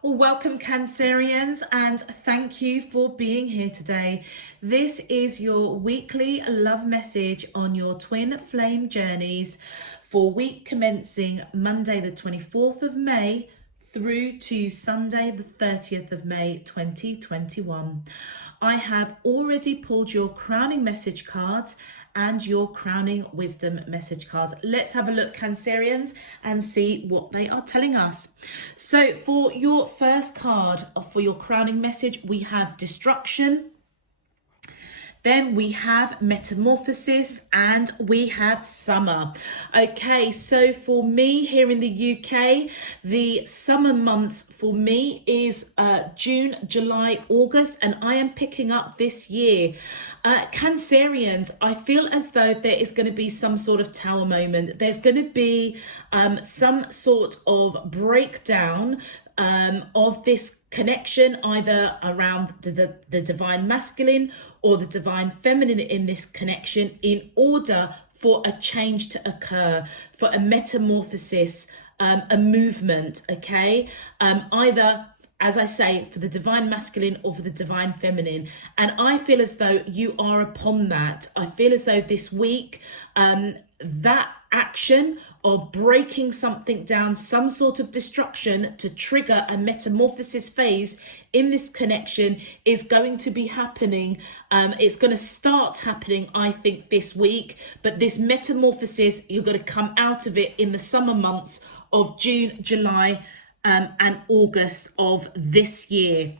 Well, welcome Cancerians, and thank you for being here today. This is your weekly love message on your twin flame journeys for week commencing Monday the 24th of May through to Sunday the 30th of May 2021. I have already pulled your crowning message cards and your crowning wisdom message cards. Let's have a look, Cancerians, and see what they are telling us. So for your first card, for your crowning message, we have destruction. Then we have metamorphosis and we have summer. Okay, so for me here in the UK, the summer months for me is June, July, August, and I am picking up this year. Cancerians, I feel as though there is going to be some sort of tower moment. There's going to be some sort of breakdown of this connection, either around the divine masculine or the divine feminine in this connection, in order for a change to occur, for a metamorphosis, a movement, okay? Either, as I say, for the divine masculine or for the divine feminine. And I feel as though you are upon that. I feel as though this week, that action of breaking something down, some sort of destruction to trigger a metamorphosis phase in this connection is going to be happening. It's going to start happening, I think, this week. But this metamorphosis, you're going to come out of it in the summer months of June, July, and August of this year.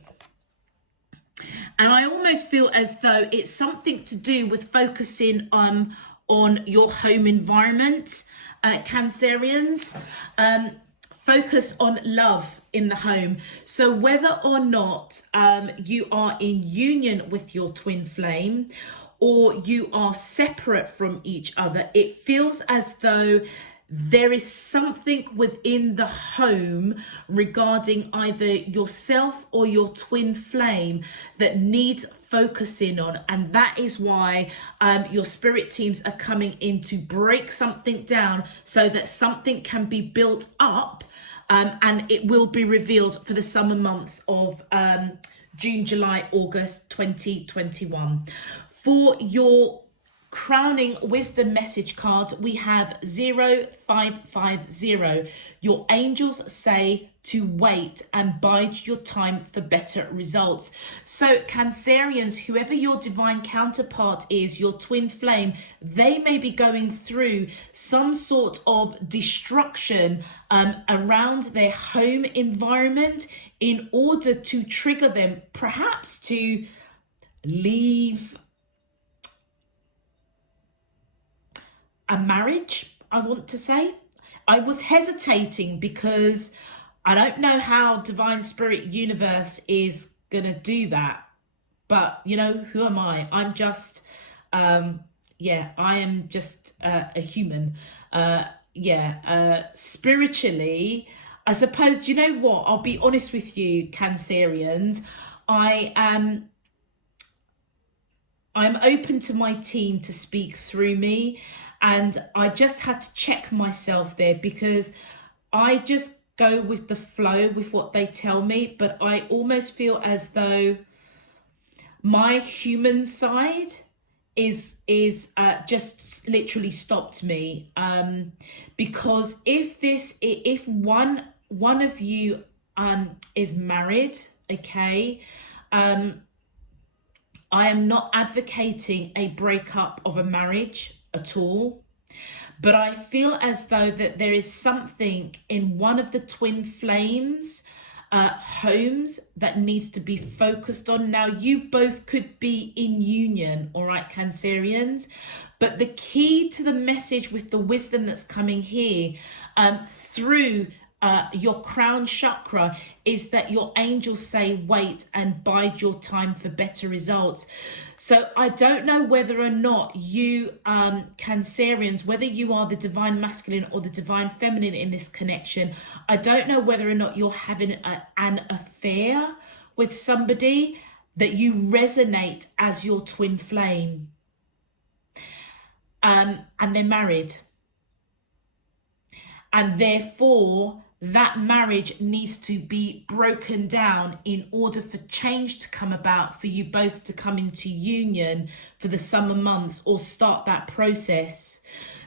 And I almost feel as though it's something to do with focusing on your home environment, Cancerians. Focus on love in the home. So whether or not you are in union with your twin flame or you are separate from each other, it feels as though there is something within the home regarding either yourself or your twin flame that needs focusing on, and that is why your spirit teams are coming in to break something down so that something can be built up, and it will be revealed for the summer months of June, July, August 2021. For your crowning wisdom message cards, we have 0550. Your angels say to wait and bide your time for better results. So Cancerians, whoever your divine counterpart is, your twin flame, they may be going through some sort of destruction around their home environment in order to trigger them perhaps to leave a marriage, I want to say. I was hesitating because I don't know how Divine Spirit Universe is going to do that. But, you know, who am I? I'm just, I am just a human. Spiritually, I suppose, do you know what? I'll be honest with you, Cancerians. I'm open to my team to speak through me. And I just had to check myself there because I just go with the flow with what they tell me. But I almost feel as though my human side is just literally stopped me. Because if one of you is married, okay, I am not advocating a breakup of a marriage at all, but I feel as though that there is something in one of the twin flames homes that needs to be focused on. Now, you both could be in union, all right, Cancerians, but the key to the message with the wisdom that's coming here through your crown chakra is that your angels say wait and bide your time for better results. So I don't know whether or not you Cancerians, whether you are the divine masculine or the divine feminine in this connection, I don't know whether or not you're having an affair with somebody that you resonate as your twin flame, and they're married, and therefore that marriage needs to be broken down in order for change to come about, for you both to come into union for the summer months or start that process.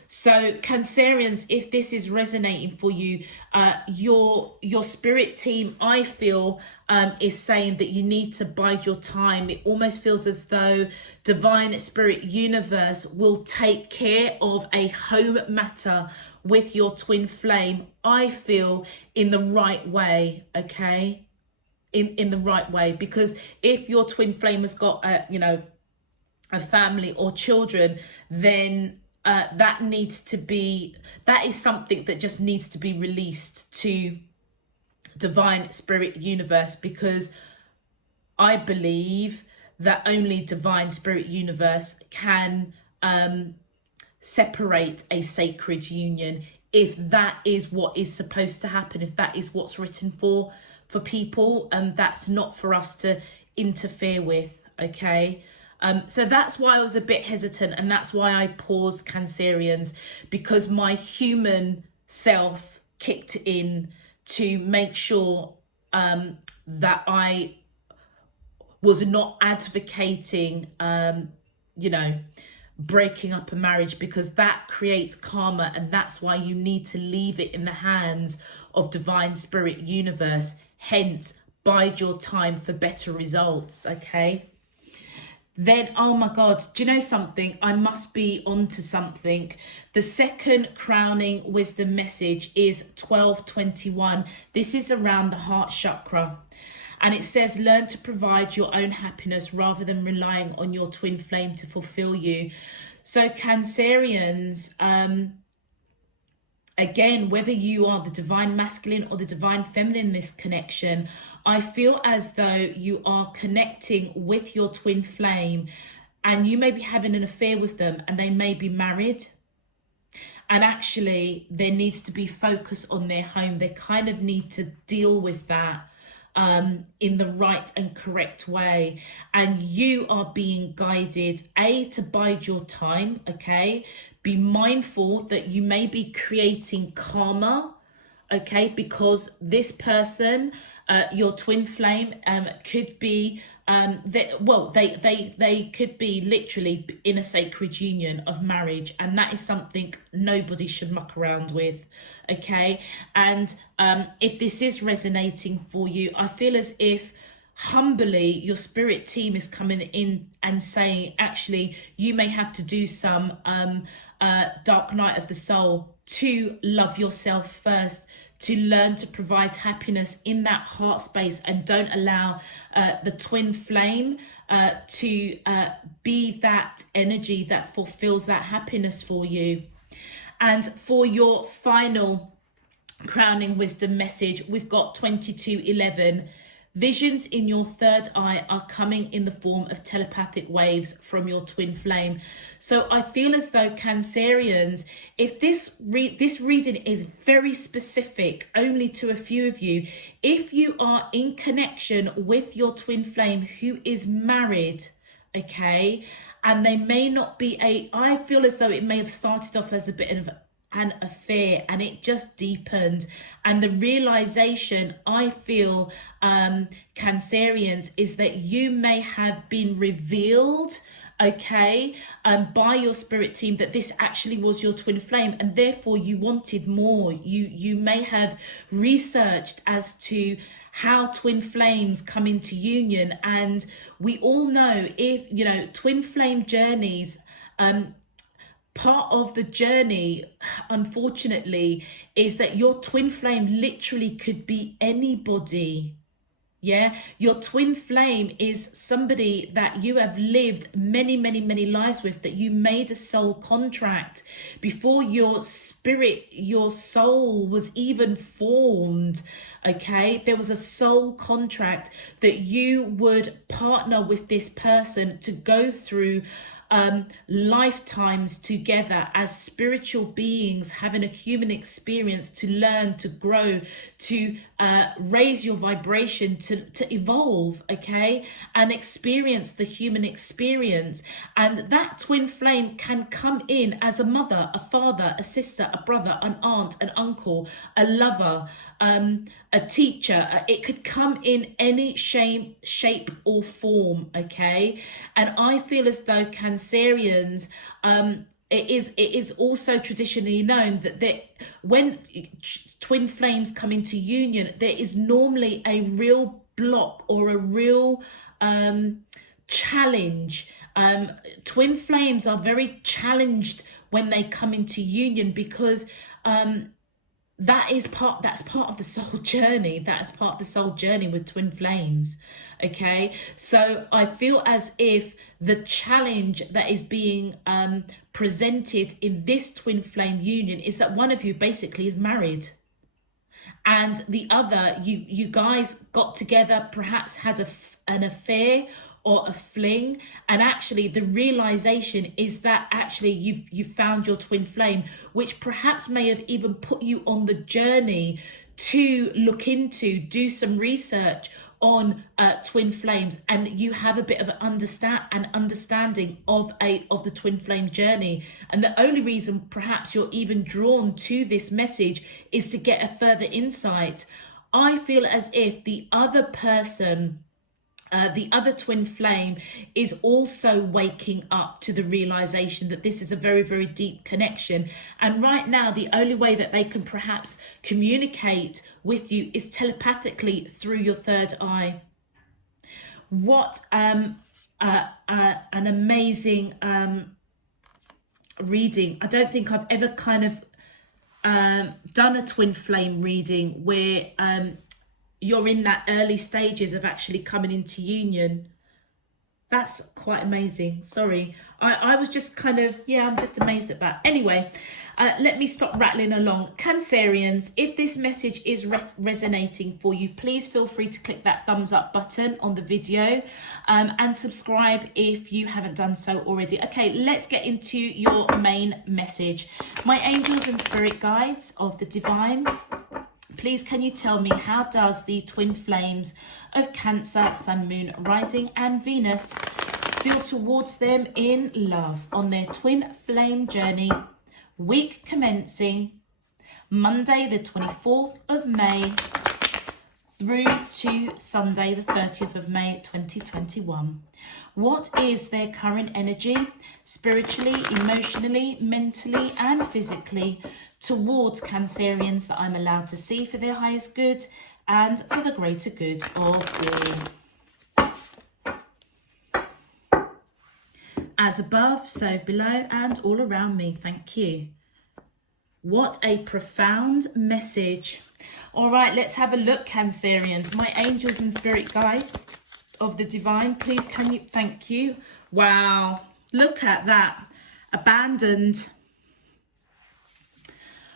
So Cancerians, if this is resonating for you, your spirit team, I feel, is saying that you need to bide your time. It almost feels as though divine spirit universe will take care of a home matter with your twin flame, I feel, in the right way, okay? In the right way, because if your twin flame has got, a family or children, then that is something that just needs to be released to divine spirit universe, because I believe that only divine spirit universe can separate a sacred union, if that is what is supposed to happen, if that is what's written for people, and that's not for us to interfere with, okay? So that's why I was a bit hesitant, and that's why I paused, Cancerians, because my human self kicked in to make sure that I was not advocating, breaking up a marriage, because that creates karma, and that's why you need to leave it in the hands of divine spirit universe. Hence, bide your time for better results, okay? Then, oh my God, do you know something? I must be onto something. The second crowning wisdom message is 1221. This is around the heart chakra. And it says, learn to provide your own happiness rather than relying on your twin flame to fulfill you. So Cancerians, again, whether you are the divine masculine or the divine feminine in this connection, I feel as though you are connecting with your twin flame, and you may be having an affair with them, and they may be married. And actually, there needs to be focus on their home. They kind of need to deal with that in the right and correct way. And you are being guided, to bide your time, okay? Be mindful that you may be creating karma, okay? Because this person, your twin flame, could be, they could be literally in a sacred union of marriage, and that is something nobody should muck around with, okay? And if this is resonating for you, I feel as if humbly your spirit team is coming in and saying, actually, you may have to do some dark night of the soul to love yourself first, to learn to provide happiness in that heart space, and don't allow the twin flame to be that energy that fulfills that happiness for you. And for your final crowning wisdom message, we've got 2211. Visions in your third eye are coming in the form of telepathic waves from your twin flame. So I feel as though Cancerians, if this reading is very specific only to a few of you, if you are in connection with your twin flame who is married, okay, and they may not be I feel as though it may have started off as a bit of an affair, and it just deepened, and the realization, I feel, Cancerians, is that you may have been revealed, okay, by your spirit team, that this actually was your twin flame, and therefore you wanted more. You may have researched as to how twin flames come into union, and we all know, if twin flame journeys, part of the journey, unfortunately, is that your twin flame literally could be anybody. Yeah, your twin flame is somebody that you have lived many, many, many lives with, that you made a soul contract before your spirit, your soul was even formed. Okay, there was a soul contract that you would partner with this person to go through lifetimes together as spiritual beings, having a human experience to learn, to grow, to raise your vibration, to evolve, okay, and experience the human experience. And that twin flame can come in as a mother, a father, a sister, a brother, an aunt, an uncle, a lover, a teacher. It could come in any shape or form, okay? And I feel as though Cancerians, it is also traditionally known that when twin flames come into union, there is normally a real block or a real challenge. Twin flames are very challenged when they come into union, because that's part of the soul journey. That's part of the soul journey with twin flames. Okay, so I feel as if the challenge that is being presented in this twin flame union is that one of you basically is married, and the other, you guys got together, perhaps had an affair or a fling, and actually the realization is that actually you've found your twin flame, which perhaps may have even put you on the journey to look into, do some research on twin flames, and you have a bit of an understanding of the twin flame journey. And the only reason perhaps you're even drawn to this message is to get a further insight. I feel as if the other person, the other twin flame, is also waking up to the realization that this is a very, very deep connection. And right now, the only way that they can perhaps communicate with you is telepathically through your third eye. What an amazing reading. I don't think I've ever kind of done a twin flame reading where you're in that early stages of actually coming into union. That's quite amazing. Sorry, I was just kind of, I'm just amazed at that. Anyway, let me stop rattling along. Cancerians, if this message is resonating for you, please feel free to click that thumbs up button on the video, and subscribe if you haven't done so already. Okay, let's get into your main message. My angels and spirit guides of the divine, please can you tell me, how does the twin flames of Cancer, Sun, Moon, Rising and Venus feel towards them in love on their twin flame journey, week commencing Monday the 24th of May through to Sunday the 30th of May 2021. What is their current energy, spiritually, emotionally, mentally and physically, towards Cancerians that I'm allowed to see for their highest good and for the greater good of all? As above, so below and all around me. Thank you. What a profound message. All right, let's have a look, Cancerians. My angels and spirit guides of the divine, please can you, thank you. Wow, look at that. Abandoned.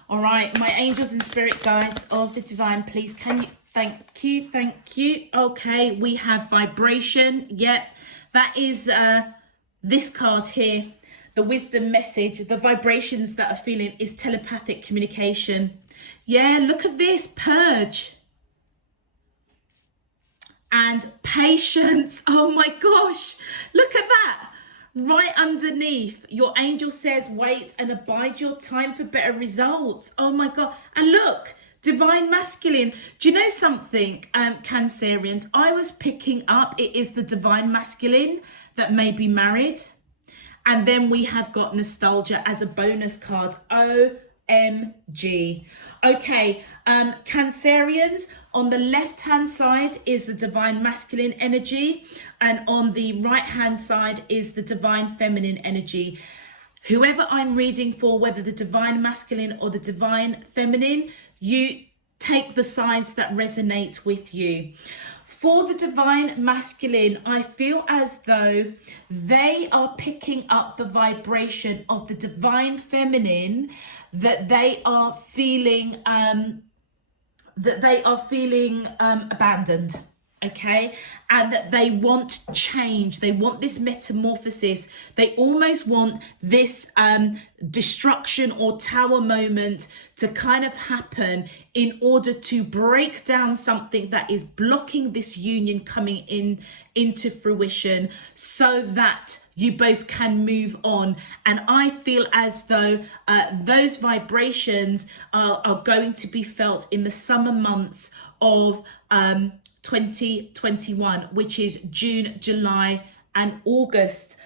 All right, my angels and spirit guides of the divine, please can you, thank you. Okay, we have vibration. Yep, that is this card here, the wisdom message. The vibrations that are feeling is telepathic communication. Yeah, look at this, purge and patience. Oh my gosh, look at that. Right underneath, your angel says, wait and abide your time for better results. Oh my God. And look, divine masculine. Do you know something, Cancerians? I was picking up, it is the divine masculine that may be married. And then we have got nostalgia as a bonus card. OMG. Okay, Cancerians, on the left hand side is the divine masculine energy, and on the right hand side is the divine feminine energy. Whoever I'm reading for, whether the divine masculine or the divine feminine, you take the sides that resonate with you. For the divine masculine, I feel as though they are picking up the vibration of the divine feminine, that they are feeling that they are feeling abandoned. Okay, and that they want change, they want this metamorphosis, they almost want this destruction or tower moment to kind of happen in order to break down something that is blocking this union coming into fruition, so that you both can move on. And I feel as though those vibrations are going to be felt in the summer months of 2021, which is June, July and August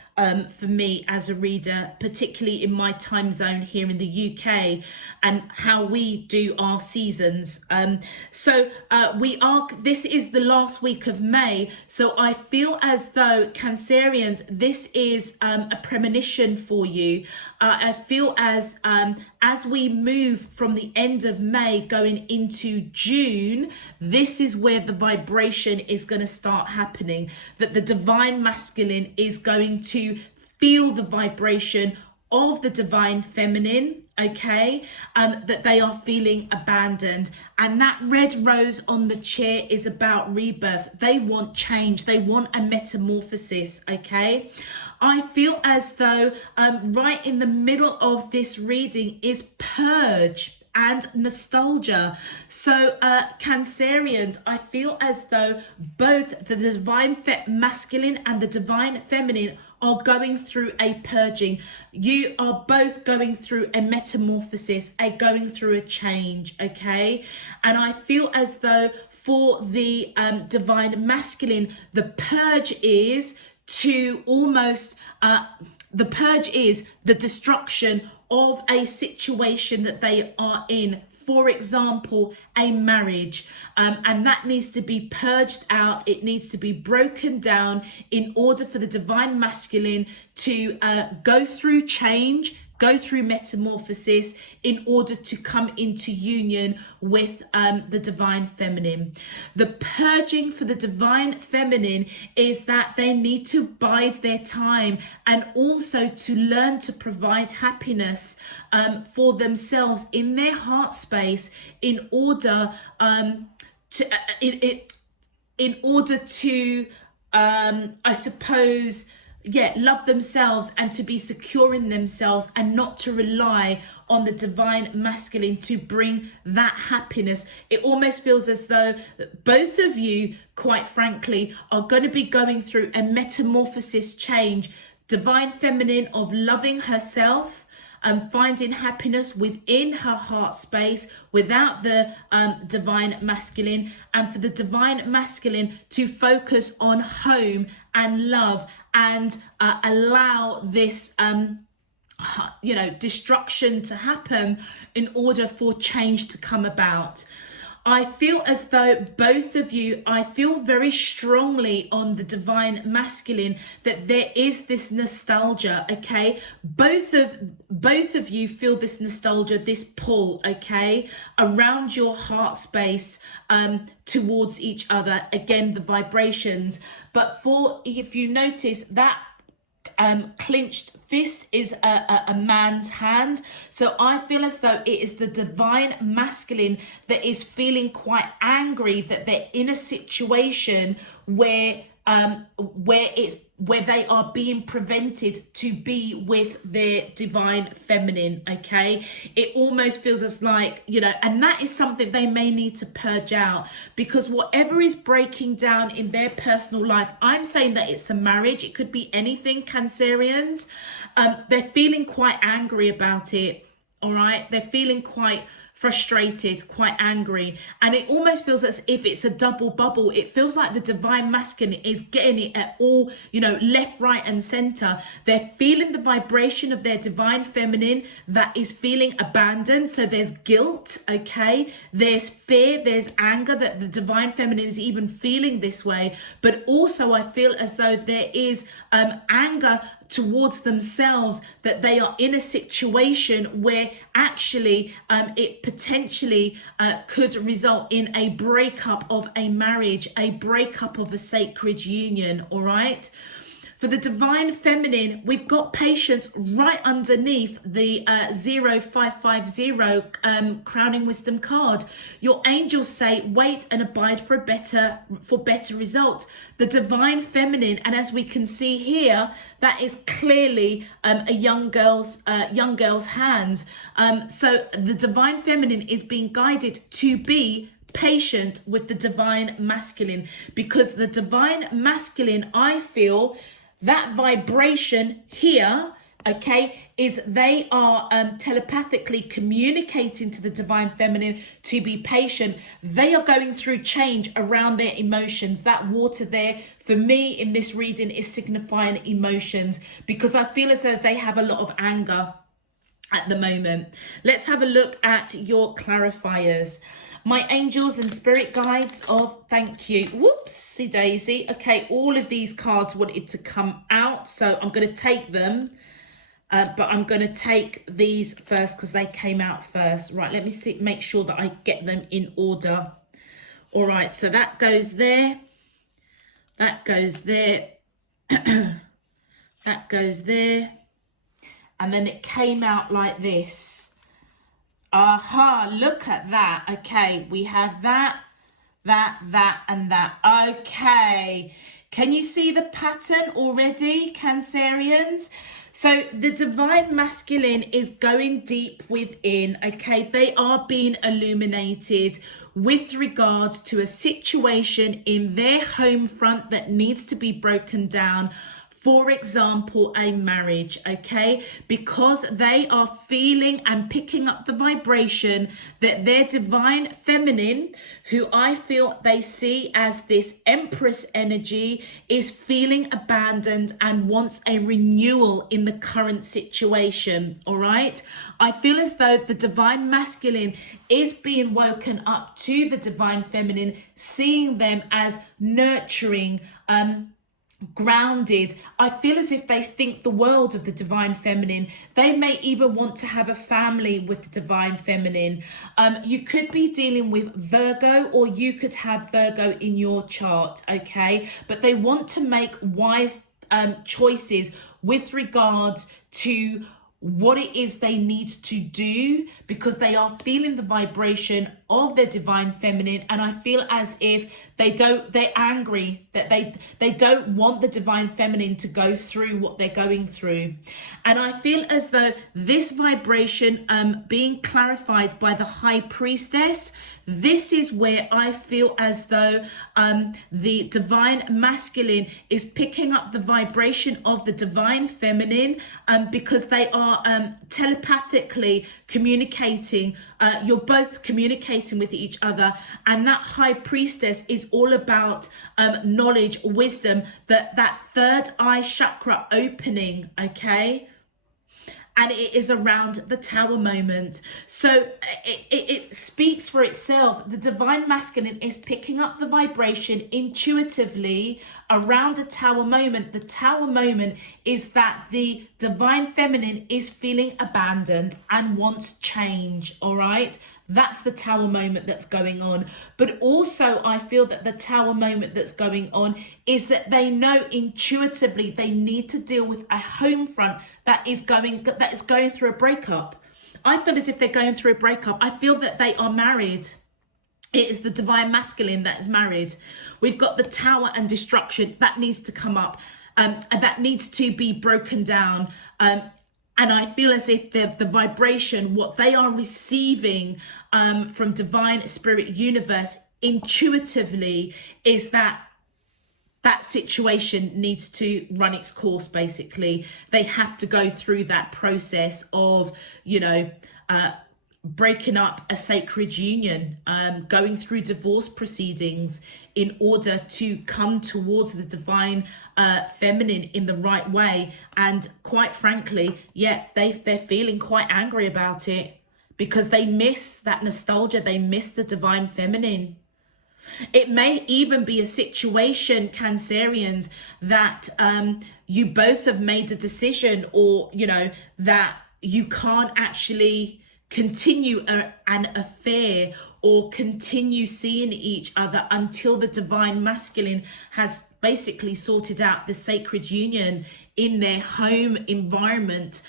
for me as a reader, particularly in my time zone here in the UK and how we do our seasons. This is the last week of May. So I feel as though Cancerians, this is a premonition for you. I feel as we move from the end of May going into June, this is where the vibration is going to start happening, that the divine masculine is going to feel the vibration of the divine feminine, okay, that they are feeling abandoned. And that red rose on the chair is about rebirth. They want change, they want a metamorphosis, okay. I feel as though right in the middle of this reading is purge and nostalgia. So Cancerians, I feel as though both the divine masculine and the divine feminine are going through a purging. You are both going through a metamorphosis, going through a change, okay? And I feel as though for the divine masculine, the purge is to almost, the purge is the destruction of a situation that they are in. For example, a marriage, and that needs to be purged out. It needs to be broken down in order for the divine masculine to go through change, go through metamorphosis in order to come into union with the divine feminine. The purging for the divine feminine is that they need to bide their time and also to learn to provide happiness for themselves in their heart space in order to I suppose, love themselves and to be secure in themselves and not to rely on the divine masculine to bring that happiness. It almost feels as though both of you, quite frankly, are going to be going through a metamorphosis change. Divine feminine of loving herself and finding happiness within her heart space without the divine masculine, and for the divine masculine to focus on home and love and allow this destruction to happen in order for change to come about. I feel as though both of you, I feel very strongly on the divine masculine that there is this nostalgia, okay? Both of you feel this nostalgia, this pull, okay, around your heart space towards each other. Again, the vibrations. But if you notice that clenched fist is a man's hand. So I feel as though it is the divine masculine that is feeling quite angry that they're in a situation where they are being prevented to be with their divine feminine, okay? It almost feels as like, and that is something they may need to purge out, because whatever is breaking down in their personal life, I'm saying that it's a marriage, it could be anything, Cancerians, they're feeling quite angry about it, all right? They're feeling quite frustrated, quite angry, and it almost feels as if it's a double bubble. It feels like the divine masculine is getting it at all, left, right and center. They're feeling the vibration of their divine feminine that is feeling abandoned. So there's guilt, okay, there's fear, there's anger that the divine feminine is even feeling this way. But also I feel as though there is anger towards themselves, that they are in a situation where actually it potentially could result in a breakup of a marriage, a breakup of a sacred union, all right? For the divine feminine, we've got patience right underneath the 0550 crowning wisdom card. Your angels say, wait and abide for better results. The divine feminine, and as we can see here, that is clearly a young girl's hands. So the divine feminine is being guided to be patient with the divine masculine, because the divine masculine, I feel that vibration here, okay, is they are telepathically communicating to the divine feminine to be patient. They are going through change around their emotions. That water there for me in this reading is signifying emotions, because I feel as though they have a lot of anger at the moment. Let's have a look at your clarifiers. My angels and spirit guides of, thank you. Whoopsie daisy. Okay, all of these cards wanted to come out, so I'm going to take them. But I'm going to take these first because they came out first. Right, let me make sure that I get them in order. All right, so that goes there. That goes there. That goes there. And then it came out like this. Aha, look at that. Okay, we have that, and that. Okay, can you see the pattern already, Cancerians? So the divine masculine is going deep within, okay? They are being illuminated with regards to a situation in their home front that needs to be broken down. For example, a marriage, okay? Because they are feeling and picking up the vibration that their divine feminine, who I feel they see as this empress energy, is feeling abandoned and wants a renewal in the current situation, all right? I feel as though the divine masculine is being woken up to the divine feminine, seeing them as nurturing, grounded. I feel as if they think the world of the divine feminine. They may even want to have a family with the divine feminine. You could be dealing with Virgo, or you could have Virgo in your chart, okay? But they want to make wise choices with regards to what it is they need to do, because they are feeling the vibration of their divine feminine, and I feel as if they're angry that they don't want the divine feminine to go through what they're going through. And I feel as though this vibration being clarified by the high priestess, this is where I feel as though the divine masculine is picking up the vibration of the divine feminine, because they are telepathically communicating. You're both communicating with each other, and that high priestess is all about knowledge, wisdom, that third eye chakra opening, okay? And it is around the tower moment. So it speaks for itself. The divine masculine is picking up the vibration intuitively around a tower moment. The tower moment is that the divine feminine is feeling abandoned and wants change, all right? That's the tower moment that's going on. But also I feel that the tower moment that's going on is that they know intuitively they need to deal with a home front that is going through a breakup. I feel as if they're going through a breakup. I feel that they are married. It is the divine masculine that is married. We've got the tower and destruction that needs to come up, and that needs to be broken down. And I feel as if the vibration, what they are receiving from divine spirit universe intuitively, is that situation needs to run its course, basically. They have to go through that process of, breaking up a sacred union, going through divorce proceedings in order to come towards the divine feminine in the right way. And quite frankly, they're feeling quite angry about it, because they miss that nostalgia. They miss the divine feminine. It may even be a situation, Cancerians, that you both have made a decision, or that you can't actually continue an affair or continue seeing each other until the divine masculine has basically sorted out the sacred union in their home environment.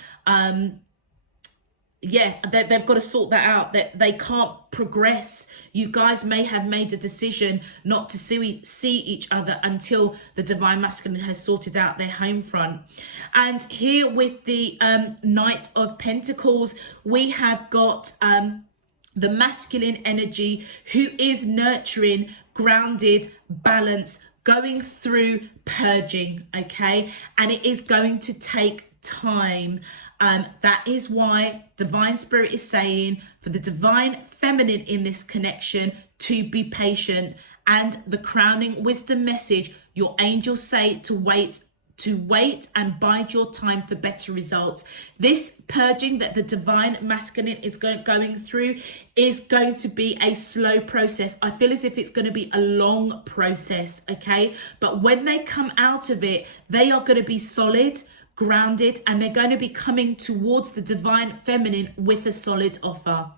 They've got to sort that out, that they can't progress. You guys may have made a decision not to see each other until the divine masculine has sorted out their home front. And here with the Knight of Pentacles, we have got the masculine energy, who is nurturing, grounded, balanced, going through purging, okay? And it is going to take time. That is why divine spirit is saying for the divine feminine in this connection to be patient. And the crowning wisdom message, your angels say to wait and bide your time for better results. This purging that the divine masculine is going through is going to be a slow process. I feel as if it's going to be a long process, okay? But when they come out of it, they are going to be solid, grounded, and they're going to be coming towards the divine feminine with a solid offer.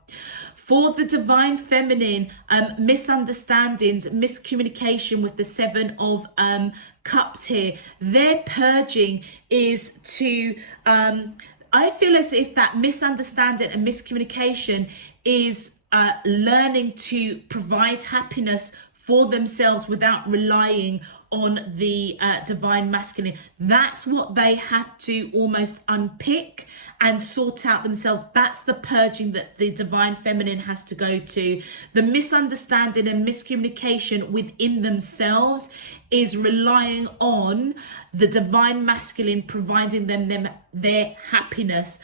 For the divine feminine, misunderstandings, miscommunication with the Seven of Cups here, their purging is to, I feel as if that misunderstanding and miscommunication is learning to provide happiness for themselves without relying on the divine masculine. That's what they have to almost unpick and sort out themselves. That's the purging that the divine feminine has to go to. The misunderstanding and miscommunication within themselves is relying on the divine masculine providing them their happiness.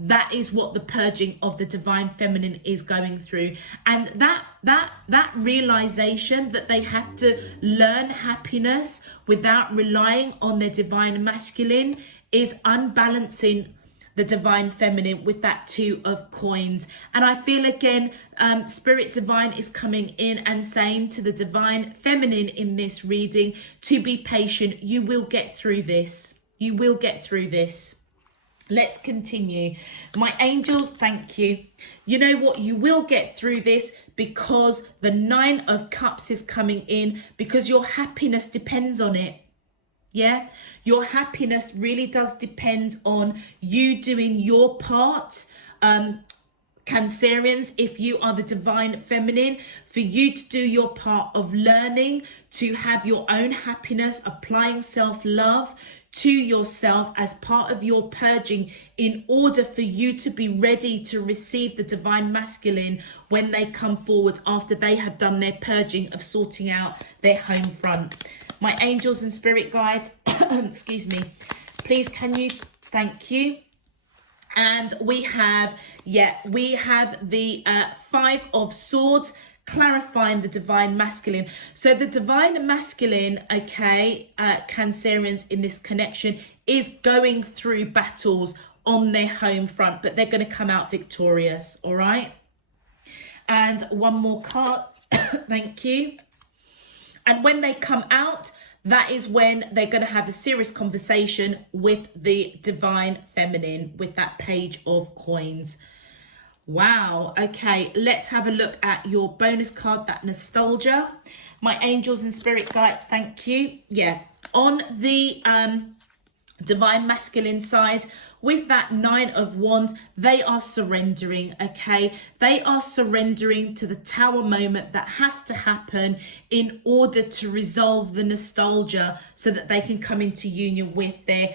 That is what the purging of the divine feminine is going through. And that realization that they have to learn happiness without relying on their divine masculine is unbalancing the divine feminine with that Two of Coins. And I feel again, Spirit Divine is coming in and saying to the divine feminine in this reading to be patient. You will get through this. You will get through this. Let's continue. My angels, thank you. You know what? You will get through this because the Nine of Cups is coming in, because your happiness depends on it. Yeah, your happiness really does depend on you doing your part. Cancerians, if you are the divine feminine, for you to do your part of learning to have your own happiness, applying self-love to yourself as part of your purging, in order for you to be ready to receive the divine masculine when they come forward after they have done their purging of sorting out their home front. My angels and spirit guides, excuse me, please can you, thank you. And we have the Five of Swords, clarifying the divine masculine. So the divine masculine, okay, Cancerians in this connection, is going through battles on their home front, but they're going to come out victorious, all right? And one more card, thank you. And when they come out, that is when they're going to have a serious conversation with the divine feminine with that Page of Coins. Wow. Okay, let's have a look at your bonus card, that nostalgia. My angels and spirit guide, thank you. Yeah, on the divine masculine side, with that Nine of Wands, they are surrendering, okay? They are surrendering to the Tower moment that has to happen in order to resolve the nostalgia so that they can come into union with their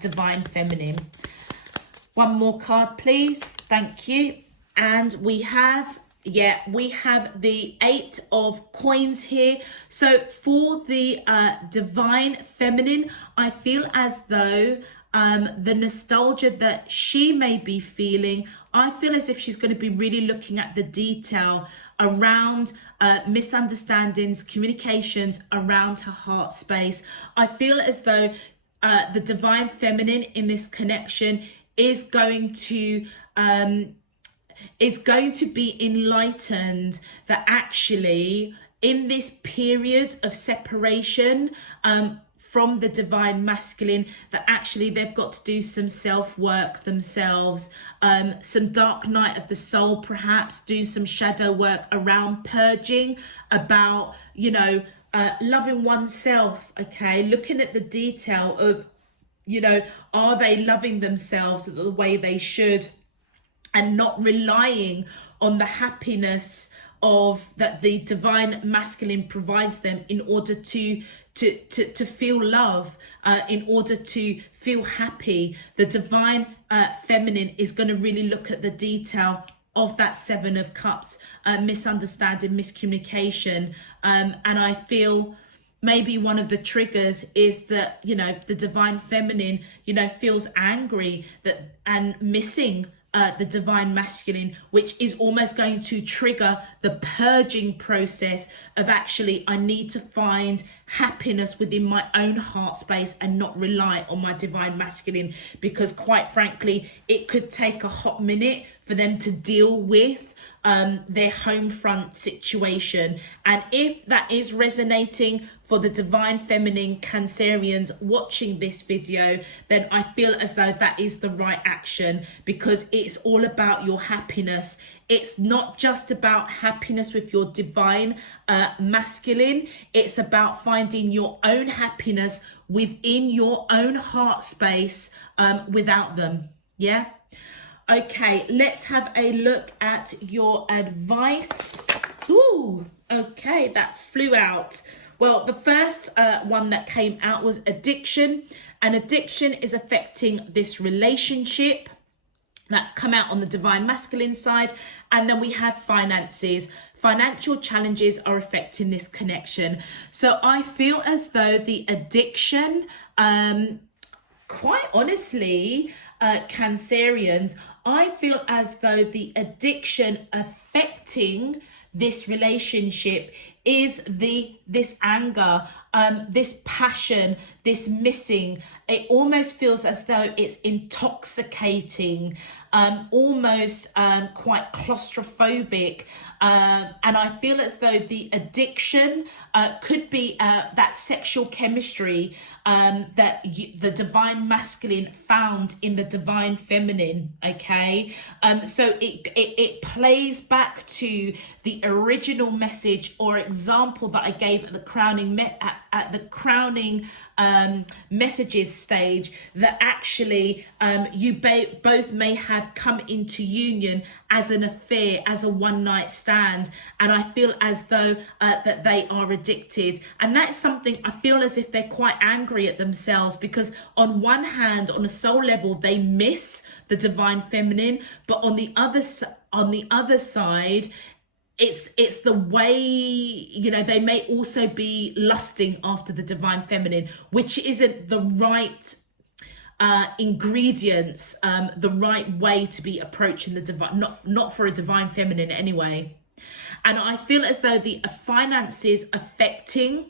divine feminine. One more card, please. Thank you. And we have the Eight of Coins here. So for the divine feminine, I feel as though the nostalgia that she may be feeling, I feel as if she's going to be really looking at the detail around misunderstandings, communications around her heart space. I feel as though the divine feminine in this connection is going to be enlightened that actually in this period of separation, from the divine masculine that actually they've got to do some self-work themselves, some dark night of the soul, perhaps do some shadow work around purging, about, you know, loving oneself, okay, looking at the detail of, you know, are they loving themselves the way they should, and not relying on the happiness of that the divine masculine provides them in order to feel love, in order to feel happy. The divine feminine is going to really look at the detail of that Seven of Cups, misunderstanding, miscommunication, and I feel maybe one of the triggers is that, you know, the divine feminine, you know, feels angry that and missing the divine masculine, which is almost going to trigger the purging process of actually, I need to find happiness within my own heart space and not rely on my divine masculine, because quite frankly, it could take a hot minute for them to deal with their home front situation. And if that is resonating for the divine feminine Cancerians watching this video, then I feel as though that is the right action, because it's all about your happiness. It's not just about happiness with your divine masculine. It's about finding your own happiness within your own heart space without them. Yeah. Okay, let's have a look at your advice. Ooh, okay, that flew out. Well, the first one that came out was addiction, and addiction is affecting this relationship. That's come out on the divine masculine side. And then we have finances. Financial challenges are affecting this connection. So I feel as though the addiction, quite honestly, Cancerians, I feel as though the addiction affecting this relationship is this anger, this passion, this missing. It almost feels as though it's intoxicating, almost quite claustrophobic. And I feel as though the addiction could be that sexual chemistry that the divine masculine found in the divine feminine. Okay, so it plays back to the original message or example that I gave at the crowning messages stage, that actually you both may have come into union as an affair, as a one-night stand, and I feel as though that they are addicted. And that's something I feel as if they're quite angry at themselves, because on one hand, on a soul level, they miss the divine feminine, but on the other side, it's the way, you know, they may also be lusting after the divine feminine, which isn't the right ingredients, the right way to be approaching the divine, not for a divine feminine anyway. And I feel as though the finances affecting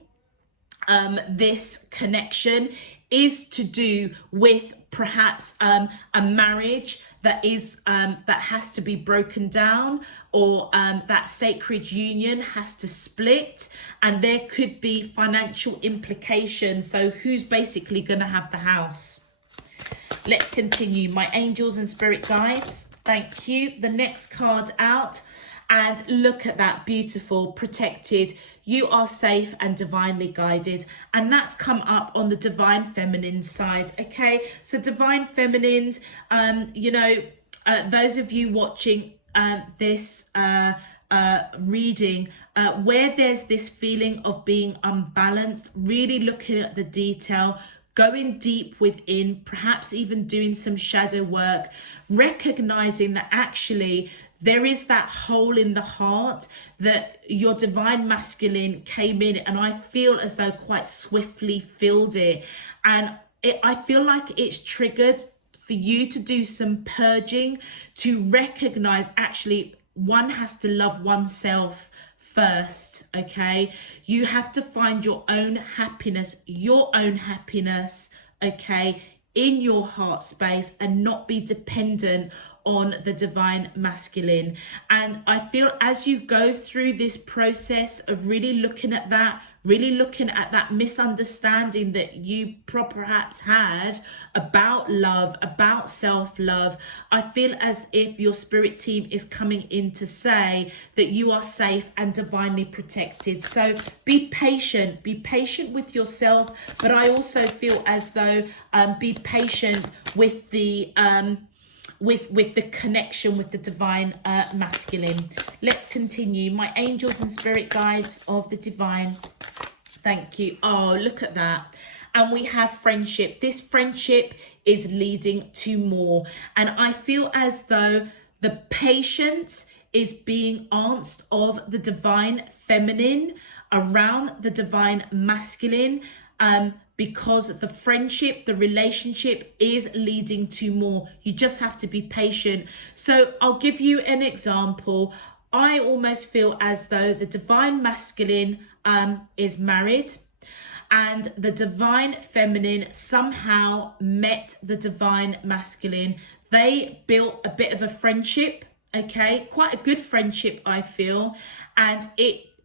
this connection is to do with perhaps a marriage that is that has to be broken down, or that sacred union has to split, and there could be financial implications. So who's basically going to have the house? Let's continue. My angels and spirit guides, thank you. The next card out, and look at that, beautiful, protected. You are safe and divinely guided. And that's come up on the divine feminine side. Okay, so divine feminines, you know, those of you watching this reading, where there's this feeling of being unbalanced, really looking at the detail, going deep within, perhaps even doing some shadow work, recognizing that actually there is that hole in the heart, that your divine masculine came in, and I feel as though quite swiftly filled it. And I feel like it's triggered for you to do some purging, to recognize actually one has to love oneself first. Okay, you have to find your own happiness, okay, in your heart space, and not be dependent on the divine masculine. And I feel as you go through this process of really looking at that misunderstanding that you perhaps had about love, about self-love, I feel as if your spirit team is coming in to say that you are safe and divinely protected. So be patient with yourself, but I also feel as though be patient with the with the connection with the divine masculine. Let's continue. My angels and spirit guides of the divine, thank you. Oh, look at that. And we have friendship. This friendship is leading to more. And I feel as though the patience is being asked of the divine feminine around the divine masculine, because the friendship, the relationship is leading to more. You just have to be patient. So I'll give you an example. I almost feel as though the divine masculine is married, and the divine feminine somehow met the divine masculine. They built a bit of a friendship, okay, quite a good friendship, I feel, and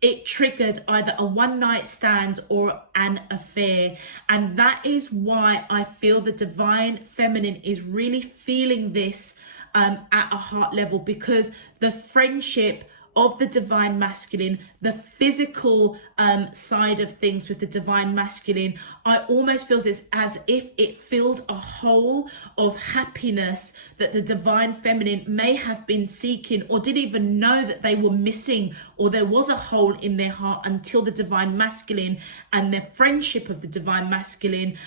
it triggered either a one-night stand or an affair. And that is why I feel the divine feminine is really feeling this at a heart level, because the friendship of the divine masculine, the physical side of things with the divine masculine, I almost feel as if it filled a hole of happiness that the divine feminine may have been seeking, or didn't even know that they were missing, or there was a hole in their heart, until the divine masculine and their friendship of the divine masculine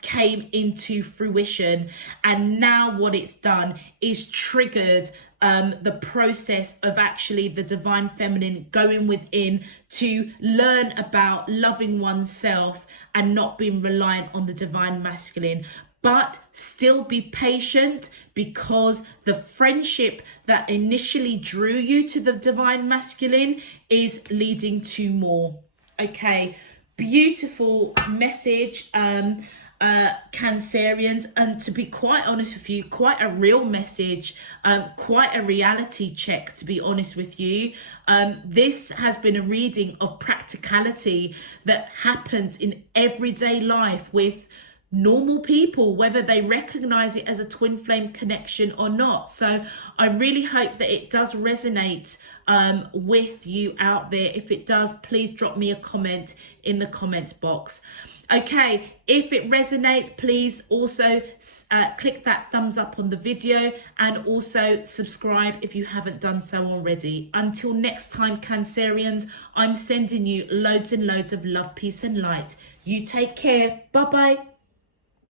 came into fruition. And now what it's done is triggered the process of actually the divine feminine going within to learn about loving oneself and not being reliant on the divine masculine. But still be patient, because the friendship that initially drew you to the divine masculine is leading to more. Okay, beautiful message, Cancerians, and to be quite honest with you, quite a real message, quite a reality check, to be honest with you. This has been a reading of practicality that happens in everyday life with normal people, whether they recognize it as a twin flame connection or not. So I really hope that it does resonate with you out there. If it does, please drop me a comment in the comment box. Okay, if it resonates, please also click that thumbs up on the video, and also subscribe if you haven't done so already. Until next time, Cancerians, I'm sending you loads and loads of love, peace and light. You take care. Bye-bye.